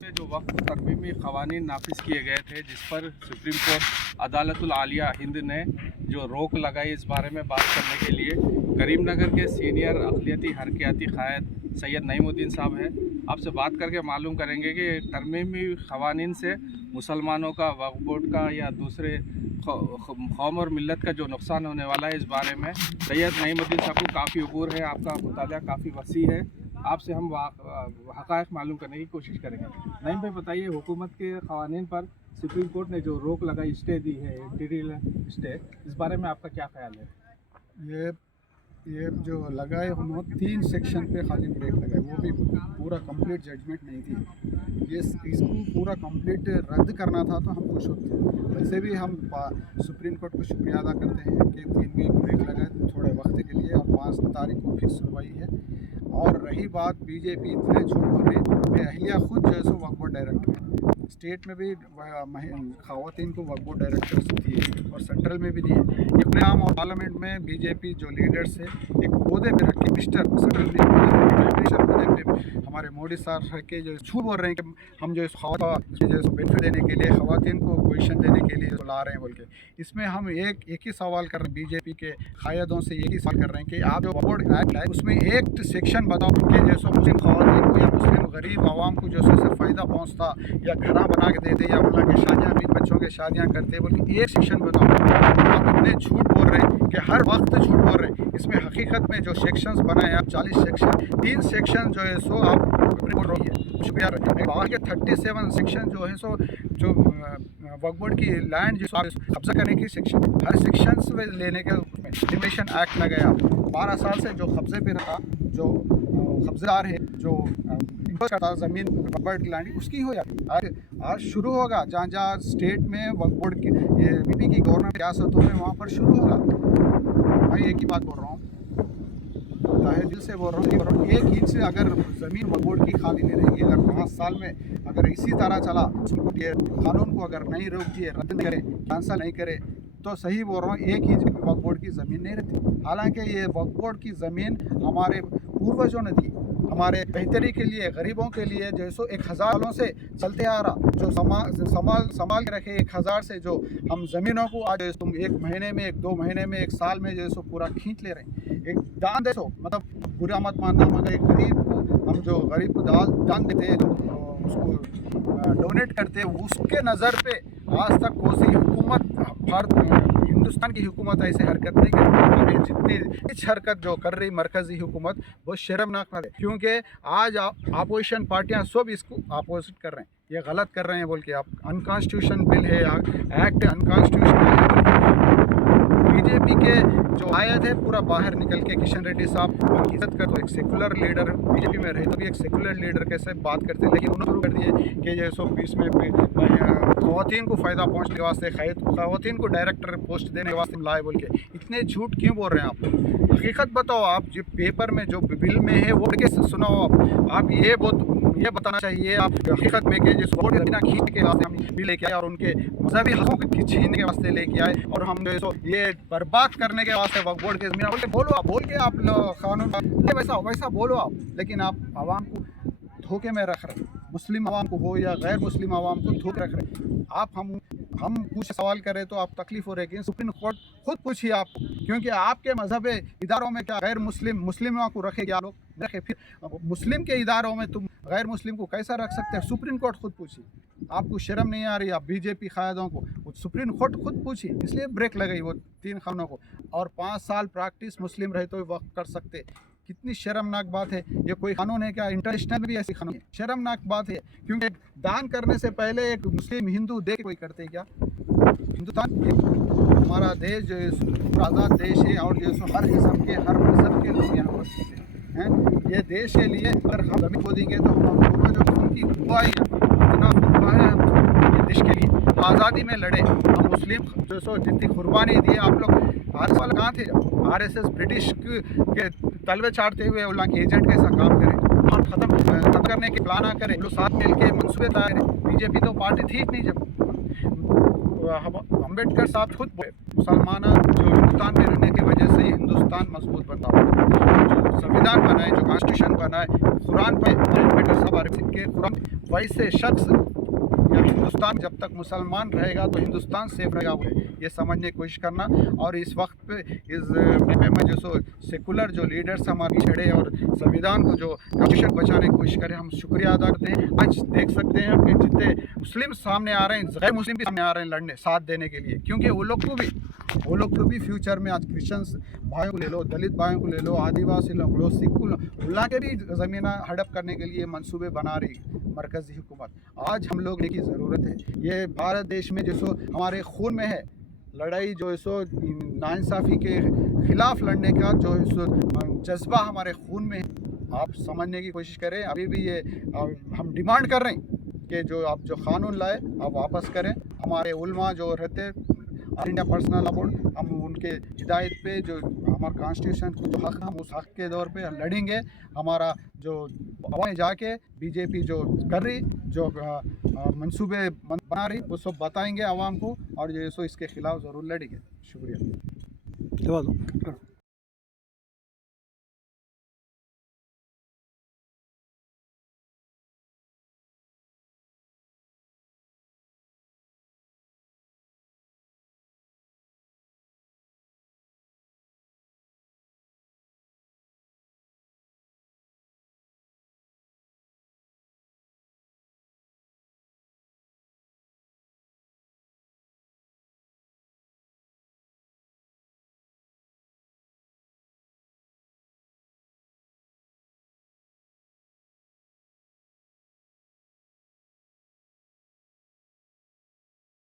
में जो वक्त तरमीमी क़वानीन नाफिज किए गए थे, जिस पर सुप्रीम कोर्ट अदालतुल आलिया हिंद ने जो रोक लगाई, इस बारे में बात करने के लिए करीमनगर के सीनियर अक़लियती हरकियाती क़ायद सैयद नईमुद्दीन साहब हैं। आपसे बात करके मालूम करेंगे कि तरमीमी क़वानीन से मुसलमानों का, वक्फ़ बोर्ड का या दूसरे कौम और मिल्लत का जो नुकसान होने वाला है, इस बारे में सैयद नईमुद्दीन साहब को काफ़ी अबूर है, आपका मुताला काफ़ी वसी है। आपसे हम हक़ाइक़ मालूम करने की कोशिश करेंगे। नईम भाई बताइए, हुकूमत के क़वानीन पर सुप्रीम कोर्ट ने जो रोक लगाई, स्टे दी है, इंटीरियर स्टे, इस बारे में आपका क्या ख्याल है? ये जो लगाए उन्होंने 3 सेक्शन पे खाली ब्रेक लगाए, वो भी पूरा कंप्लीट जजमेंट नहीं थी। इसको पूरा कंप्लीट रद्द करना था तो हम खुश होते। वैसे भी हम सुप्रीम कोर्ट को शुक्रिया अदा करते हैं कि 3 भी ब्रेक लगाए थोड़े वक्त के लिए, और 5 तारीख को फिर सुनवाई है। और रही बात बीजेपी इतने झूठ बोल रही है, अहलिया खुद जो है सो वक्फ बोर्ड डायरेक्टर है, स्टेट में भी ख़वातीन को वक्फ बोर्ड डायरेक्टर दी है और सेंट्रल में भी दी है। अपने आम और पार्लियामेंट में बीजेपी जो लीडर्स है एक ओहदे पे रख के मिनिस्टर सेंट्रल ओहदे पे हमारे मोदी साहब रख के जो झूठ बोल रहे हैं कि हम जो बेनिफिट देने के लिए ख़वातीन को पोजीशन देने के लिए ला रहे हैं बोल के। इसमें हम एक ही सवाल कर रहे हैं, बीजेपी के कायदों से एक ही सवाल कर रहे हैं कि आप जो वक्फ बोर्ड एक्ट है उसमें एक सेक्शन बताओ कि जैसे मुस्लिम ख़वातीन को या मुस्लिम गरीब आवाम को जो से फ़ायदा पहुँचता या घर बना के देते या उनका के शादियाँ भी बच्चों के शादियाँ करते बोल के एक सेक्शन बताओ। आप इतने झूठ बोल रहे हैं कि हर वक्त झूठ बोल रहे हैं। इसमें हकीकत में जो सेक्शंस बनाए आप 40 सेक्शन, 3 सेक्शन जो है सो आप रही है, शुक्रिया बाकी 37 सेक्शन जो है सो जो वक्फ बोर्ड की लैंड जो कब्जा करने की सेक्शन, हर सेक्शन से लेने के लिमिटेशन एक्ट लगाया। 12 साल से जो कब्जे पे रहा, जो कब्जेदार है, जो करता ज़मीन वक्फ बोर्ड की लैंड उसकी हो जाती। आज शुरू होगा जहाँ स्टेट में वक्फ बोर्ड की बीपी की गवर्नमेंट रियासतों में, वहाँ पर शुरू होगा। मैं एक ही बात बोल रहा हूँ, ताहे दिल से बोल रहा हूँ, 1 इंच से अगर ज़मीन वक्फ बोर्ड की खाली नहीं रहेगी, अगर 5 साल में अगर इसी तरह चला, ये कानून को अगर नहीं रोक दिए, रद्द नहीं करे, कैंसल नहीं करे, तो सही बोल रहा हूँ 1 इंच वक्फ बोर्ड की ज़मीन नहीं रहती। हालांकि ये वक्फ बोर्ड की ज़मीन हमारे पूर्वजों ने दी, हमारे बेहतरी के लिए, गरीबों के लिए, जैसो 1000 सालों से चलते आ रहा, जो संभाल के रखे 1000 से, जो हम ज़मीनों को आज तुम 1 महीने में, 2 महीने में, 1 साल में जैसो पूरा खींच ले रहे हैं। एक दान दे, मतलब बुरा मत मानना, मगर एक गरीब को हम जो गरीब को दान देते हैं, जो उसको डोनेट करते हैं, उसके नज़र पे आज तक कोई हुकूमत, भारत हिंदुस्तान की हुकूमत ऐसे हरकत नहीं करती। जितनी इस हरकत जो कर रही मरकज़ी हुकूमत, वो शर्मनाक है, क्योंकि आज अपोजिशन पार्टियां सब इसको अपोजिट कर रहे हैं, ये गलत कर रहे हैं बोल के। आप अनकॉन्स्टिट्यूशन बिल है, एक्ट अनकॉन्स्टिट्यूशन। बीजेपी के जो आए थे पूरा बाहर निकल के, किशन रेड्डी साहब इज्जत कर, तो एक सेकुलर लीडर बीजेपी में रहे तो भी एक सेकुलर लीडर कैसे बात करते हैं, लेकिन उन्होंने शुरू कर दिए कि ये 120 में ख़वातीन को फ़ायदा पहुँचने के वास्ते, ख़वातीन को डायरेक्टर पोस्ट देने के वास्ते लाए बोल के। इतने झूठ क्यों बोल रहे हैं आप? हकीकत बताओ, आप जो पेपर में, जो बिल में है, वो के सुनाओ। आप ये बताना चाहिए आप हकीकत में कि जिस वोट बिना खींच के वास्ते हम बिल लेके आए और उनके मजहबी हकों को छीनने के वास्ते लेके आए, और हम जो ये बर्बाद करने के वास्ते वक्फ बोर्ड के ज़मीन बोल के आप कानून वैसा बोलो आप, लेकिन आप आवाम को धोखे में रख रहे, मुस्लिम आवाम को हो या गैर मुस्लिम आवाम को धोखे रख रहे आप। हम कुछ सवाल करें तो आप तकलीफ हो रही है, सुप्रीम कोर्ट खुद पूछिए आप, क्योंकि आपके मजहब इदारों में क्या गैर मुस्लिमों को रखे, क्या लोग रखे? फिर मुस्लिम के इदारों में तुम गैर मुस्लिम को कैसा रख सकते हैं? सुप्रीम कोर्ट खुद पूछिए। आपको शर्म नहीं आ रही? आप बीजेपी कायदों को सुप्रीम कोर्ट खुद पूछिए, इसलिए ब्रेक लगाई वो 3 कानूनों को। और 5 साल प्रैक्टिस मुस्लिम रहे तो वक्त कर सकते। कितनी शर्मनाक बात है। ये कोई कानून है क्या? इंटरनेशनल में भी ऐसी कानून है। शर्मनाक बात है, क्योंकि दान करने से पहले एक मुस्लिम हिंदू देख कोई करते क्या? हिंदुस्तान हमारा देश जो आज़ाद देश है, और जो हर किस्म के, हर मजहब के लोग यहाँ पर हैं। ये देश के लिए अगर हम ज़मीन खो देंगे तो हम जो उनकी दुआएं, इतना दुआ है हम देश के लिए, आज़ादी में लड़े हम मुस्लिम, जो जितनी कुर्बानी दी। आप लोग हर साल कहाँ थे? RSS ब्रिटिश के तलवे चाटते हुए उल्ला के एजेंट कैसा काम करे और ख़त्म करने के प्लान ना करे, लोग साथ मिल के मनसूबे तैयार है। बीजेपी तो पार्टी थी नहीं जब हम अम्बेडकर साहब खुद बोले, मुसलमान जो हिंदुस्तान में रहने की वजह से ही हिंदुस्तान मजबूत बनता है। जो संविधान बनाए, जो कॉन्स्टिट्यूशन बनाए, कुरान पे अम्बेडकर साहब के कुरान, वैसे शख्स या हिंदुस्तान जब तक मुसलमान रहेगा तो हिंदुस्तान सेफ रहेगा, ये समझने की कोशिश करना। और इस वक्त पे इस में जो सो सेकुलर जो लीडर्स हमारे छड़े और संविधान को जो कॉन्स्टिट्यूशन बचाने की कोशिश करें, हम शुक्रिया अदा करते हैं। आज देख सकते हैं कि जितने मुस्लिम सामने आ रहे हैं, गैर मुस्लिम भी सामने आ रहे हैं लड़ने, साथ देने के लिए, क्योंकि वो लोग को भी फ्यूचर में आज क्रिश्चियंस भाइयों को ले लो, दलित भाइयों को ले लो, आदिवासी लोग लो, सिख को लो, उल्ला के भी ज़मीन हड़प करने के लिए मंसूबे बना रही मरकज़ी हुकूमत। आज हम लोग की ज़रूरत है। ये भारत देश में जो सो हमारे खून में है, लड़ाई जो है सो नाइंसाफ़ी के ख़िलाफ़ लड़ने का जो है सो जज्बा हमारे खून में है। आप समझने की कोशिश करें। अभी भी ये हम डिमांड कर रहे हैं कि जो आप जो कानून लाए आप वापस करें। हमारे उलमा जो रहते इंडिया पर्सनल लॉ बोर्ड, हम उनके हिदायत पे जो हमारा कॉन्स्टिट्यूशन जो हक, हम उस हक के दौर पे लड़ेंगे। हमारा जो आवाज़ जाके बीजेपी जो कर रही, जो मंसूबे बना रही, वो सब बताएंगे आवाम को, और जो सो इसके ख़िलाफ़ ज़रूर लड़ेंगे। शुक्रिया।